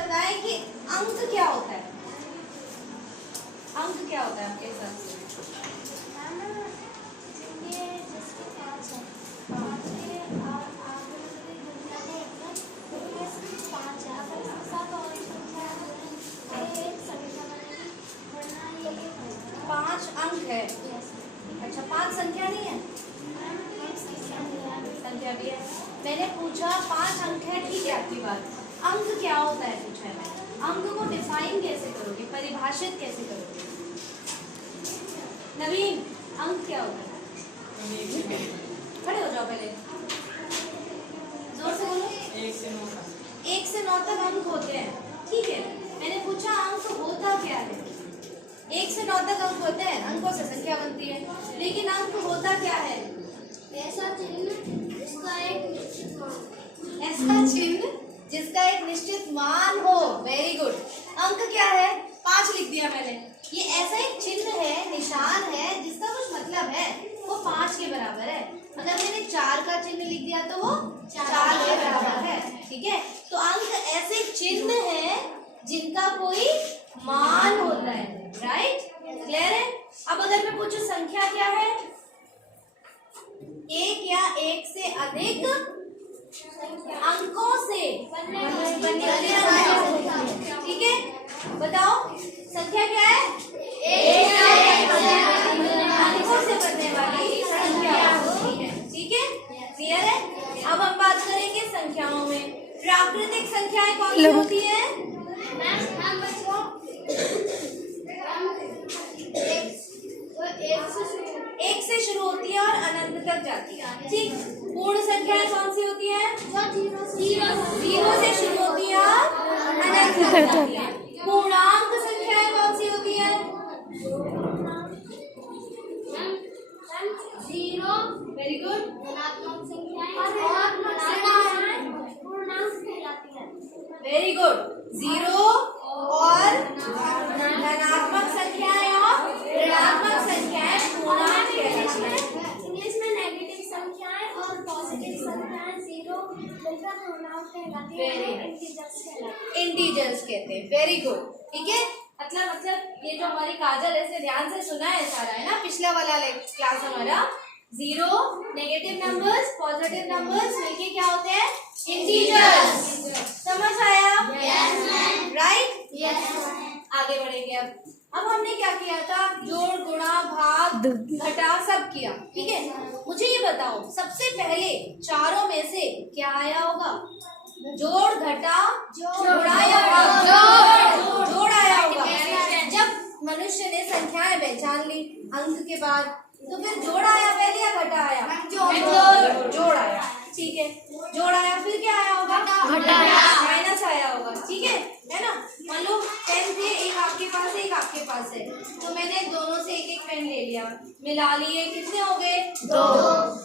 बताएं कि अंक क्या होता है? अंक क्या होता है आपके हिसाब से? पांच अंक है। अच्छा, पांच संख्या नहीं है? संख्या भी है। मैंने पूछा पांच अंक है, ठीक है आपकी बात। अंक क्या होता है पूछा है मैंने। अंक को डिफाइन कैसे करोगे, परिभाषित कैसे करोगे? नवीन, अंक क्या होता है? खड़े हो जाओ पहले, जोर से बोलो। 1 से 9 तक अंक होते हैं, ठीक है। मैंने पूछा अंक होता क्या है? 1 से 9 तक अंक होते हैं, अंकों से संख्या बनती है, लेकिन अंक होता क्या है? ऐसा चिन्ह जिसका एक निश्चित मान हो। Very good. अंक क्या है? 5 लिख दिया मैंने। ये ऐसा एक चिन्ह है, निशान है, जिसका कुछ मतलब है, वो 5 के बराबर है। अगर मैंने 4 का चिन्ह लिख दिया तो वो 4 के बराबर है, ठीक है। तो अंक ऐसे चिन्ह है जिनका कोई मान होता है, राइट? क्लियर है? अब अगर मैं पूछूं संख्या क्या है? एक या एक से अधिक अंकों से बनने वाली, ठीक है। बताओ संख्या क्या है? एक या एक से अधिक अंकों से बनने वाली संख्या होती है, ठीक है। क्लियर है? अब हम बात करेंगे संख्याओं में। प्राकृतिक संख्याएं कौन सी होती है? एक से शुरू होती है और अनंत तक जाती है, ठीक। पूर्ण संख्याएं कौन सी होती है? 0 से शुरू होती है और अनंत तक जाती है। पूर्णांक संख्याएं कौन सी होती है? 0। Very good. धनात्मक संख्याएं पूर्णांक कहलाती है। Very good. 0 और धनात्मक संख्याएं और ऋणात्मक संख्याएं पूर्णांक कहलाती है। इंग्लिश में नेगेटिव संख्याएं और पॉजिटिव संख्याएं 0 मिलकर पूर्णांक कहलाती है, इंटीजर्स कहते हैं। वेरी गुड, ठीक है। मतलब ये जो हमारी काजल है, इसे ध्यान से सुना है सारा, है ना? पिछला वाला क्लास हमारा 0 नेगेटिव नंबर्स, पॉजिटिव नंबर्स मिलके क्या होते हैं? इंटीजर्स। समझ आया? राइट? आगे बढ़ेंगे। अब हमने क्या किया था? जोड़, गुणा, भाग, घटा सब किया, ठीक है। मुझे ये बताओ, सबसे पहले चारों में से क्या आया होगा? जोड़, घटा, गुणा या भाग? जोड़ आया होगा। जब मनुष्य ने संख्याएं पहचान ली अंक के बाद, तो फिर जोड़ आया पहले या घटा आया? जोड़ आया, ठीक है। जोड़ आया, फिर क्या आया होगा? घटा आया, माइनस आया होगा, ठीक है ना? मान लो पेन थे, एक आपके पास है, एक आपके पास है, तो मैंने दोनों से एक एक पेन ले लिया, मिला लिए, कितने हो गए? 2।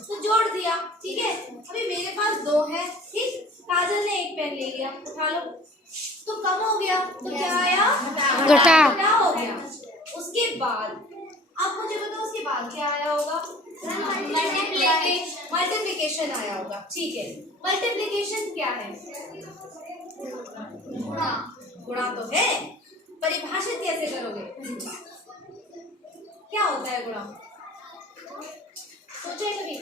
तो जोड़ दिया, ठीक है। अभी मेरे पास 2 है, ठीक। काजल ने एक पेन ले लिया, उठा लो, तो कम हो गया, तो क्या आया? घटा हो गया। उसके बाद अब मुझे बताओ, उसके बाद क्या आया होगा? मल्टीप्लिकेशन आया होगा, ठीक है। मल्टीप्लिकेशन क्या है? गुणा तो है, परिभाषित कैसे करोगे? क्या होता है गुणा? सोचो कभी,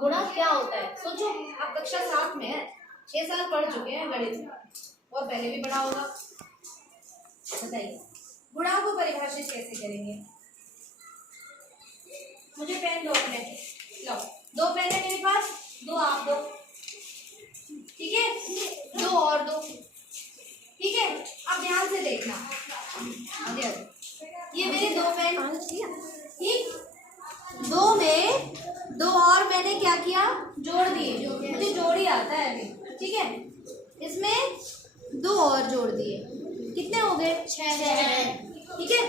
गुणा क्या होता है? सोचो, आप कक्षा 7 में है, 6 साल पढ़ चुके हैं गणित, और पहले भी पढ़ा होगा। बताइए, गुणा को परिभाषित कैसे करेंगे? मुझे पेन दो अपने, लो 2 पेन है मेरे पास, 2 आप दो, ठीक है। 2 और 2, ठीक है। अब ध्यान से देखना, ये मेरे 2 पेन, ठीक। 2 में 2 और मैंने क्या किया? जोड़ दिए। मुझे जोड़ ही आता है अभी, ठीक है। इसमें 2 और जोड़ दिए, कितने हो गए? 6, ठीक है।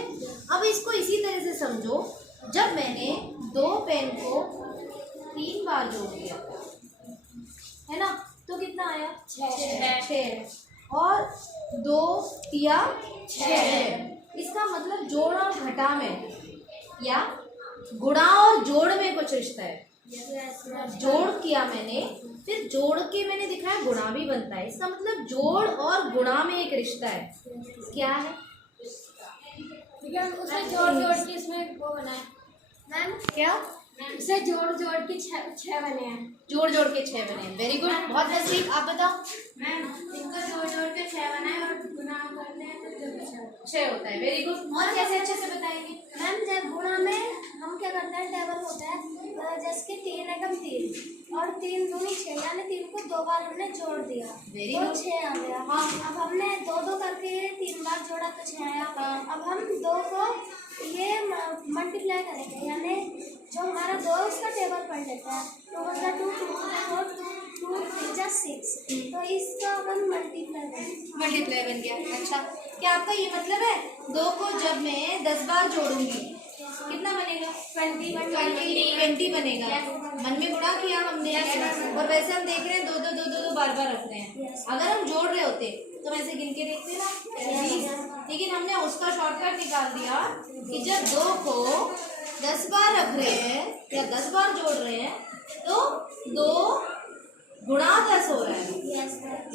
अब इसको इसी तरह से समझो, जब मैंने 2 पेन को 3 बार जोड़ दिया, है ना, तो कितना आया? 6 और 2 तिया 6। इसका मतलब जोड़ और घटा में या गुणा और जोड़ में कुछ रिश्ता है। जोड़ किया मैंने फिर जोड़ के मैंने दिखाया गुणा भी बनता है। इसका मतलब जोड़ और गुणा में एक रिश्ता है। क्या है? उसमें जोड़ के इसमें वो बना है मैम। क्या? उसे जोड़ के छह बने हैं। जोड़ के 6 बने हैं। वेरी गुड, बहुत नजदीक। आप बताओ मैम इनको जोड़ के 6 बना है और गुणा करते हैं तो जो 6 होता है। Very good. और कैसे अच्छे से बताएंगे? मैम जब गुणा में हम क्या करते हैं, टेबल होता है जैसे कि 3 एकम 3 और 3 दूनी 6, यानी 3 को 2 बार हमने जोड़ दिया तो 6 आ गया। हाँ। अब हमने 2 करके 3 बार जोड़ा तो 6 आया। अब हम 2 को ये मल्टीप्लाई करेंगे, यानी जो हमारा 2 उसका टेबल पढ़ लेता है। 2 × 2 2 × 4 2 3 6, तो इसका अपन मल्टीप्लाई बन गया। अच्छा, क्या आपका ये मतलब है 2 को जब मैं 10 बार जोड़ूंगी कितना बनेगा? 20 बनेगा। मन में गुणा किया हमने और वैसे हम देख रहे हैं 2 बार रख रहे हैं। अगर हम जोड़ रहे होते तो वैसे गिन के देखते ना, लेकिन हमने उसका शॉर्टकट निकाल दिया कि जब 2 को 10 बार रख रहे हैं या 10 बार जोड़ रहे हैं तो 2 गुणा 10 हो रहा है।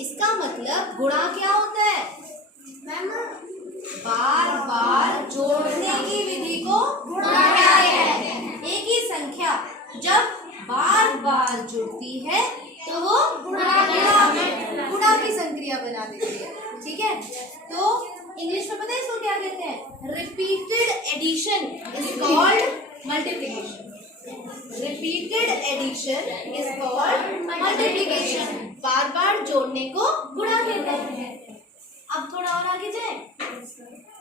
इसका मतलब गुणा क्या होता है? मैम बार बार जोड़ने की विधि को गुणा कहते हैं। एक ही संख्या जब बार बार जुड़ती है तो वो गुणा की संक्रिया बना देती है। ठीक है, तो इंग्लिश में पता है इसको क्या कहते हैं? Repeated addition is called multiplication. Repeated addition is called multiplication. बार बार जोड़ने को गुणा कहते हैं। अब थोड़ा और आगे जाए।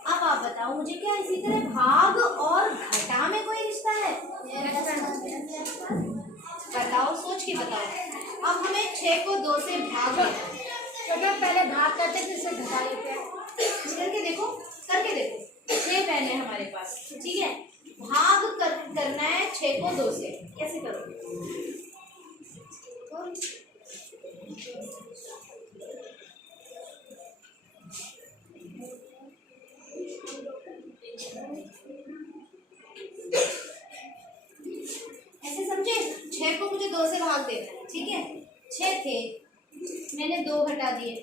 अब आप बताओ मुझे, क्या इसी तरह भाग और घटा में कोई रिश्ता है? बताओ, सोच के बताओ। अब हमें 6 को 2 से भाग तो पहले भाग करते फिर से घटा लेते हैं। करके देखो 6 पेन है हमारे पास। ठीक है, भाग करना है 6 को 2 से। कैसे करोगे? ऐसे समझे? 6 को मुझे 2 से भाग देना है। ठीक है, 6 थे, मैंने 2 घटा दिए,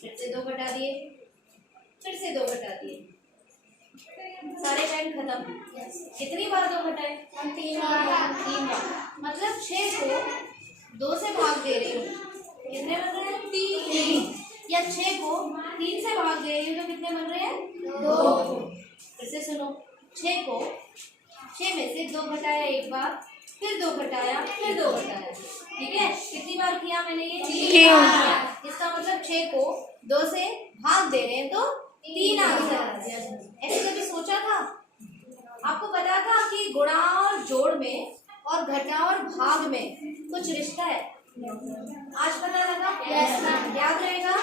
फिर से 2 घटा दिए, फिर से 2 घटा दिए, सारे टाइम खत्म। कितनी बार 2 घटाए? 3 बार। 3 बार। मतलब 6 को 2 से भाग दे रही हूँ, कितने बन रहे हैं? 3। या 6 को 3 से भाग दे रही हूँ तो कितने बन रहे हैं? 2। फिर से सुनो, 6 में से 2 घटाया एक बार, फिर 2 घटाया, फिर 2 घटाया। ठीक है, कितनी बार किया मैंने ये? 3 बार। इसका मतलब 6 को 2 से भाग दे रहे हैं तो 3 आंसर आ गया। ऐसे कभी सोचा था? आपको पता था कि गुणा और जोड़ में और घटा और भाग में कुछ रिश्ता है? आज पता लगा? याद रहेगा?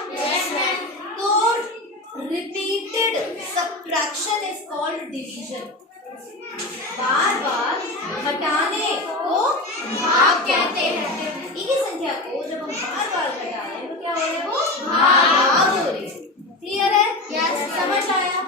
तो repeated subtraction is called division. बार बार घटाने को भाग कहते हैं। एक ही संख्या को जब हम बार बार घटा रहे हैं तो क्या हो रहा है? वो भाग हो रही है। क्लियर है? समझ आया?